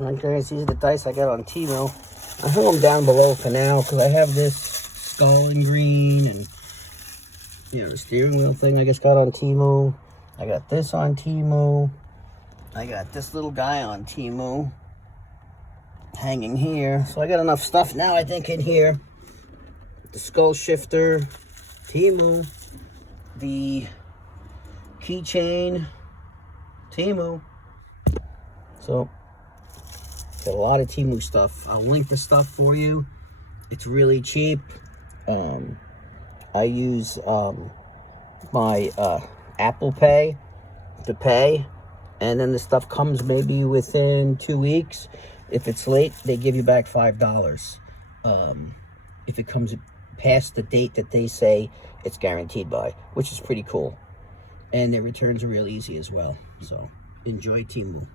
Okay, these are the dice I got on TEMU. I hung them down below for now because I have this skull and green and, you know, the steering wheel thing I just got on TEMU. I got this on TEMU. I got this little guy on TEMU hanging here. So I got enough stuff now, I think, in here. The skull shifter, TEMU, the keychain, TEMU. So, got a lot of TEMU stuff. I'll link the stuff for you. It's really cheap. I use my Apple Pay to pay, and then the stuff comes maybe within 2 weeks. If it's late, they give you back $5. If it comes past the date that they say it's guaranteed by, which is pretty cool. And their returns are real easy as well. So enjoy TEMU.